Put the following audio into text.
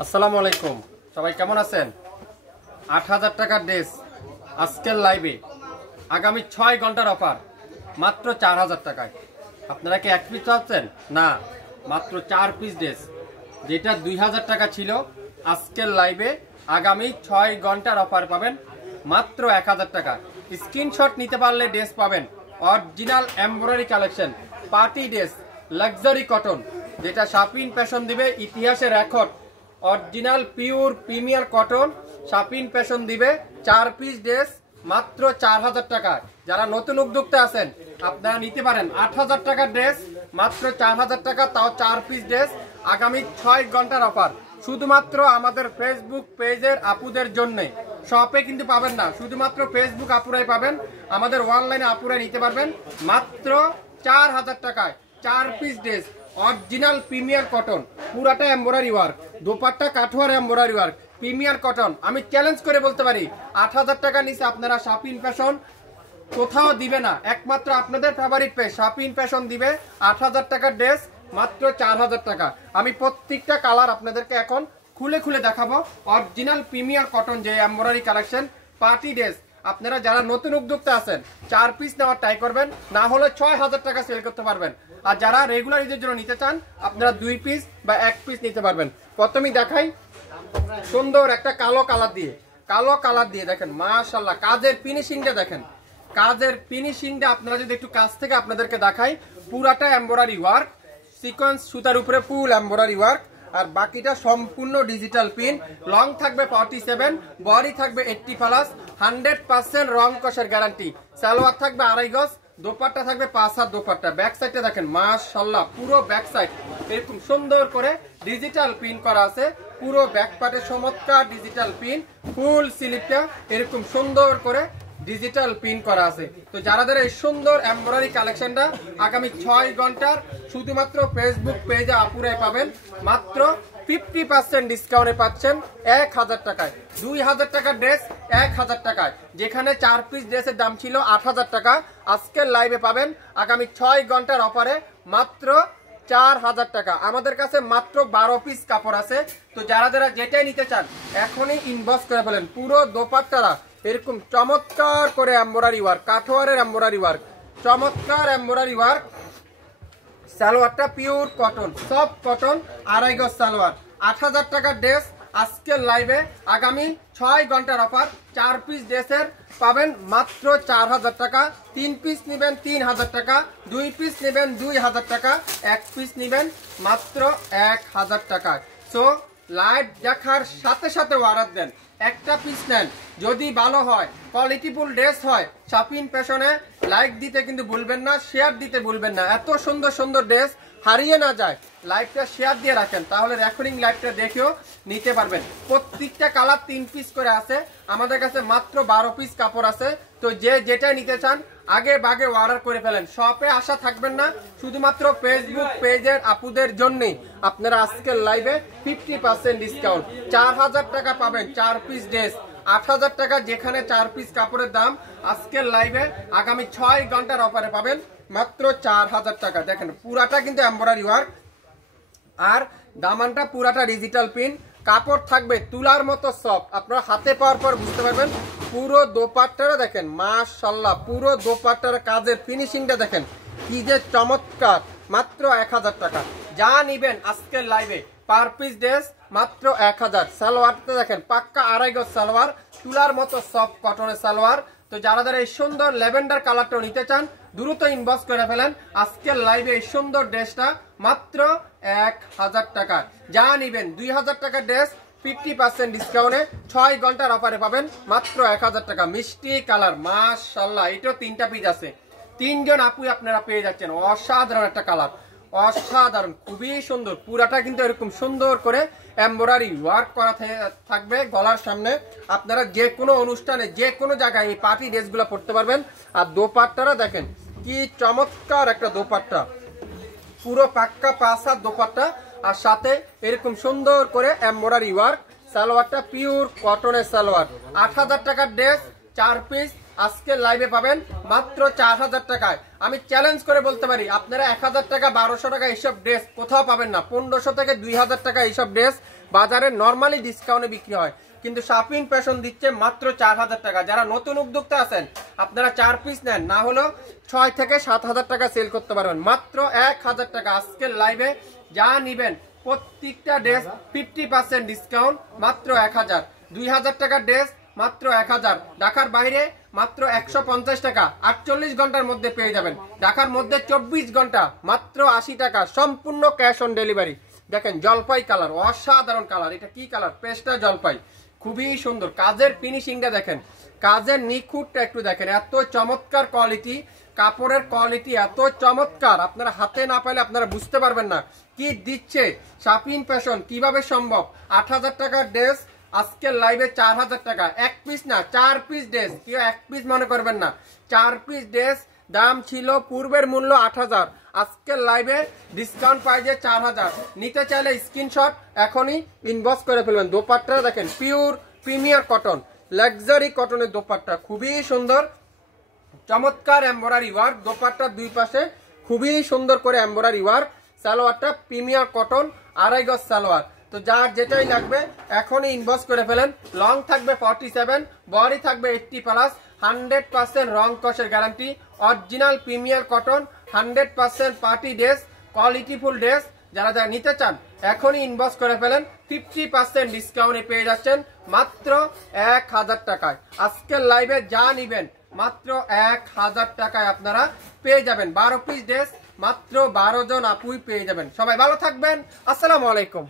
আসসালামু আলাইকুম, সবাই কেমন আছেন? ৮,০০০ টাকার ড্রেস আজকের লাইভে আগামী ৬ ঘন্টার অফার মাত্র ৪,০০০ টাকায়। আপনারা কি এক পিস চাচ্ছেন? না, মাত্র ৪ পিস ড্রেস, যেটা ২,০০০ টাকা ছিল, আজকের লাইভে আগামী ৬ ঘন্টার অফার পাবেন মাত্র ১,০০০ টাকা। স্ক্রিনশট নিতে পারলে ড্রেস পাবেন original embroidery collection, party dress, luxury cotton, যেটা শাপিন ফ্যাশন দিবে ইতিহাসের record. Original pure premier cotton শাপিন ফ্যাশন দিবে ৪ পিস ড্রেস মাত্র ৪,০০০ টাকা। যারা নতুন উদ্যোক্তা আছেন আপনারা নিতে পারেন ৮,০০০ টাকার ড্রেস মাত্র ৪,০০০ টাকা, তাও ৪ পিস ড্রেস। আগামী ৬ ঘন্টার অফার শুধুমাত্র আমাদের ফেসবুক পেজের আপুদের জন্য। শপে কিন্তু পাবেন না, শুধুমাত্র ফেসবুক আপুরাই পাবেন। আমাদের অনলাইনে আপুরাই নিতে পারবেন মাত্র ৪,০০০ টাকায় ৪ piece dress original premier cotton, পুরাটা এমব্রয়ডারি ওয়ার্ক, দোপাট্টা কাঠোয়ার এমব্রয়ডারি ওয়ার্ক, প্রিমিয়ার কটন। আমি চ্যালেঞ্জ করে বলতে পারি ৮,০০০ টাকা নিচে আপনারা শাপিন ফ্যাশন কোথাও দিবে না। একমাত্র আপনাদের ফেভারিট পেজ শাপিন ফ্যাশন দিবে ৮,০০০ টাকার ড্রেস মাত্র ৪,০০০ টাকা। আমি প্রত্যেকটা কালার আপনাদেরকে এখন খুলে খুলে দেখাবো। অরিজিনাল প্রিমিয়ার কটন যে এমব্রয়ডারি কালেকশন পার্টি ড্রেস, আপনারা যারা নতুন উদ্যোক্তা আছেন ৪ পিস নেওয়ার ট্রাই করবেন, না হলে ৬,০০০ টাকা সেল করতে পারবেন। আর যারা রেগুলার ইউজের জন্য নিতে চান আপনারা ২ পিস বা ১ পিস নিতে পারবেন। প্রথমেই দেখাই সুন্দর একটা কালো কালার দিয়ে দেখেন, মাশাআল্লাহ কাজের ফিনিশিংটা দেখেন। কাজের ফিনিশিংটা আপনারা যদি একটু কাছ থেকে আপনাদেরকে দেখাই, পুরাটা এমব্রয়ডারি ওয়ার্ক, সিকোয়েন্স সুতার উপরে ফুল এমব্রয়ডারি ওয়ার্ক, আর বাকিটা সম্পূর্ণ ডিজিটাল পিন। লং থাকবে 47, বডি থাকবে 80+, 100% রং কষের গ্যারান্টি। সালোয়ার থাকবে ২.৫ গজ, দোপাট্টা থাকবে ৫ হাত দোপাট্টা। ব্যাক সাইডটা দেখেন, মাশাআল্লাহ পুরো ব্যাক সাইড এরকম সুন্দর করে ডিজিটাল পিন করা আছে। পুরো ব্যাক পার্টে চমৎকার ডিজিটাল পিন, ফুল স্লিভটা এরকম সুন্দর করে ডিজিটাল পিন করা আছে। তো যারা এই সুন্দর এমব্রয়ডারি কালেকশনটা আগামী ৬ ঘন্টার শুধুমাত্র ফেসবুক পেজে আপুরাই পাবেন মাত্র 50% ডিসকাউন্টে পাচ্ছেন ১,০০০ টাকায়। ২,০০০ টাকার ড্রেস ১,০০০ টাকায়, যেখানে ৪ পিস ড্রেসের দাম ছিল ৮,০০০ টাকা, আজকের লাইভে পাবেন আগামী ৬ ঘন্টার অফারে মাত্র ৪,০০০ টাকা। আমাদের কাছে মাত্র ১২ পিস কাপড় আছে। তো যারা যেটাই নিতে চান এখনই ইনবক্স করে ফেলেন। পুরো দোপাট্টারা এরকম চমৎকার করে এমব্রয়ডারি ওয়ার্ক, কাঠোয়ারের এমব্রয়ডারি ওয়ার্ক, চমৎকার এমব্রয়ডারি ওয়ার্ক। সালোয়ারটা পিওর কটন, সফট কটন, ২.৫ গজ সালোয়ার। ৮,০০০ টাকার ড্রেস আজকের লাইভে আগামী ৬ ঘন্টার অফার ৪ পিস ড্রেসের পাবেন মাত্র ৪,০০০ টাকা। ৩ পিস নেবেন ৩,০০০ টাকা, ২ পিস নেবেন ২,০০০ টাকা, ১ পিস নেবেন মাত্র ১,০০০ টাকা। সো লাইভ দেখার সাথে সাথে অর্ডার দেন, একটা পিস নেন, যদি ভালো হয় কোয়ালিটিফুল ড্রেস হয় শাপিন ফ্যাশনে লাইক দিতে কিন্তু ভুলবেন না, শেয়ার দিতে ভুলবেন না। এত সুন্দর সুন্দর ড্রেস হারিয়ে না যায়, লাইভটা শেয়ার দিয়ে রাখেন, তাহলে রেকর্ডিং লাইভটা দেখেও নিতে পারবেন। প্রত্যেকটা কালার ৩ পিস করে আছে, আমাদের কাছে মাত্র ১২ পিস কাপড় আছে। তো যেটাই নিতে চান আগে ভাগে অর্ডার করে ফেলেন, শপে আসা থাকবেন না, শুধুমাত্র ফেসবুক পেজের আপুদের জন্যই আপনারা আজকের লাইভে 50% ডিসকাউন্ট। ৪,০০০ টাকা পাবেন ৪ পিস ড্রেস। ৮,০০০ টাকা যেখানে ৪ পিস কাপড়ের দাম, আজকের লাইভে আগামী ৬ ঘন্টার অফারে পাবেন মাত্র ৪,০০০ টাকা। দেখেন পুরাটা কিন্তু এমব্রয়ডারি ওয়ার্ক, আর দামানটা পুরাটা ডিজিটাল পিন। কাপড় থাকবে তুলার মতো সফট, আপনারা হাতে পাওয়ার পর বুঝতে পারবেন। পুরো দোপাট্টাটা দেখেন, মাশাআল্লাহ পুরো দোপাট্টার কাজের ফিনিশিংটা দেখেন কি যে চমৎকার। মাত্র ১,০০০ টাকা যা নিবেন আজকের লাইভে পার পিস ড্রেস মাত্র ১,০০০। সালোয়ারটা দেখেন পাক্কা ২.৫ গজ সালোয়ার, তুলার মতো সফট কটনের সালোয়ার। তো যারা এই সুন্দর ল্যাভেন্ডার কালারটাও নিতে চান দ্রুত ইনবক্স করে ফেলেন। আজকের লাইভে এই সুন্দর ড্রেসটা মাত্র ১,০০০ টাকা, যা নিবেন ২,০০০ টাকার ড্রেস 50% ডিসকাউন্টে ৬ ঘন্টার অফারে পাবেন মাত্র ১,০০০ টাকা। মিষ্টি কালার, মাশাআল্লাহ এটাও 3টা পিস আছে, ৩ জন আপুই আপনারা পেয়ে যাচ্ছেন। অসাধারণ একটা কালার, অসাধারণ, খুবই সুন্দর। পুরাটা কিন্তু এরকম সুন্দর করে এমব্রয়ডারি ওয়ার্ক করা থাকবে গলার সামনে। আপনারা যে কোনো অনুষ্ঠানে যে কোনো জায়গায় এই পার্টি ড্রেসগুলো পরতে পারবেন। আর দোপাট্টারা দেখেন কি চমৎকার একটা দোপাট্টা, পুরো পাক্কা ৫ হাত দোপাট্টা, আর সাথে এরকম সুন্দর করে এমব্রয়ডারি ওয়ার্ক। সালোয়ারটা পিওর কটনের সালোয়ার। ৮,০০০ টাকার ড্রেস ৪ পিস আজকে লাইভে পাবেন মাত্র ৪,০০০ টাকায়। আমি চ্যালেঞ্জ করে বলতে পারি আপনারা ১,০০০ টাকা ১২০০ টাকা এইসব ড্রেস কোথাও পাবেন না। ১৫০০ থেকে ২,০০০ টাকা এইসব ড্রেস বাজারে নর্মালি ডিসকাউন্টে বিক্রি হয়, কিন্তু শাপিন ফ্যাশন দিচ্ছে মাত্র 4000 টাকা। যারা নতুন উদ্যোক্তা আছেন আপনারা 4 পিস নেন, না হলো 6 থেকে 7000 টাকা সেল করতে পারবেন মাত্র 1000 টাকা। আজকের লাইভে যা নিবেন প্রত্যেকটা ড্রেস 50% ডিসকাউন্ট মাত্র 1000। 2000 টাকার ড্রেস মাত্র 1000। ঢাকার বাইরে মাত্র 150 টাকা 48 ঘন্টার মধ্যে পেয়ে যাবেন। ঢাকার মধ্যে 24 ঘন্টা মাত্র 80 টাকা, সম্পূর্ণ ক্যাশ অন ডেলিভারি। দেখেন জলপাই কালার, অসাধারণ কালার। এটা কি কালার? পেস্টা জলপাই, খুবই সুন্দর। কাজের ফিনিশিংটা দেখেন, কাজের নিখুঁতটা একটু দেখেন, এত চমৎকার কোয়ালিটি, কাপড়ের কোয়ালিটি এত চমৎকার, আপনারা হাতে না পাইলে আপনারা বুঝতে পারবেন না কি দিচ্ছে শাপিন ফ্যাশন। কিভাবে সম্ভব? 8000 টাকার ড্রেস আজকের লাইভে 4000 টাকা। এক পিস না, 4 পিস ড্রেস। কেউ এক পিস মনে করবেন না, 4 পিস ড্রেস। দাম ছিল পূর্বের মূল্য 8000, আজকের লাইভে ডিসকাউন্ট পাইছে 4000। নিতে চাইলে স্ক্রিনশট এখনই ইনবক্স করে ফেলবেন। দোপাট্টা দেখেন, পিওর প্রিমিয়ার কটন, লাক্সারি কটনের দোপাট্টা, খুবই সুন্দর, চমৎকার এমব্রয়ডারি ওয়ার্ক। দোপাট্টার দুই পাশে খুবই সুন্দর করে এমব্রয়ডারি ওয়ার্ক। সালোয়ারটা প্রিমিয়ার কটন, 2.5 গজ সালোয়ার। তো যার যেটাই লাগবে এখনই ইনবক্স করে ফেলেন। লং থাকবে 47, বডি থাকবে 80+, 100% রং কষের guarantee, original premier cotton, 100% party dress, qualityful dress. যারা যারা নিতে চান এখনই ইনবক্স করে ফেলেন। 50% ডিসকাউন্টে পেয়ে যাচ্ছেন মাত্র 1000 টাকায়। আজকের লাইভে যা নিবেন মাত্র 1000 টাকায় আপনারা পেয়ে যাবেন। 12 পিস ড্রেস মাত্র 12 জন আপুই পেয়ে যাবেন। সবাই ভালো থাকবেন, আসসালামু আলাইকুম।